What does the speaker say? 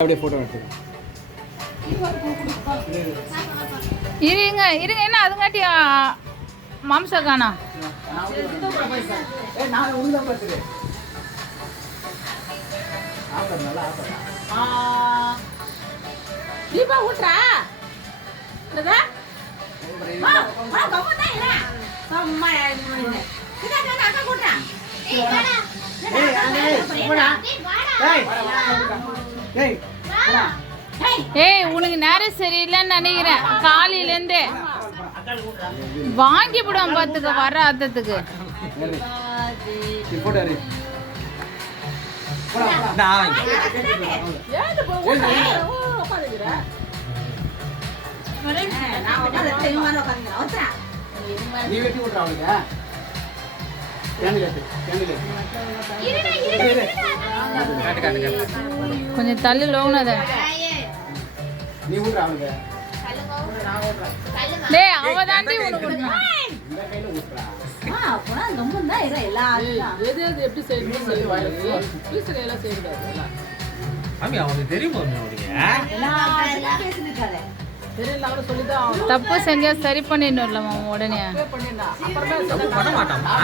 அப்படியே போட்டோ எடுத்துக்கோ. இருங்க இருங்க, என்ன அதுங்காட்டி மாம்சா காணா? தீபா ஊட்றா ஏய், உனக்கு நேரம் சரியில்லைன்னு நினைக்கிறேன். காலையிலேருந்தே வாங்கி விடுவோம் பார்த்துக்க வர அர்த்தத்துக்கு. கொஞ்சம் தள்ளு லோனத. டேய், அவ தாண்டி உனக்கு தப்பு செஞ்சா சரி பண்ணிடணும்லம்மா உடனே. பண்ண மாட்டாமா?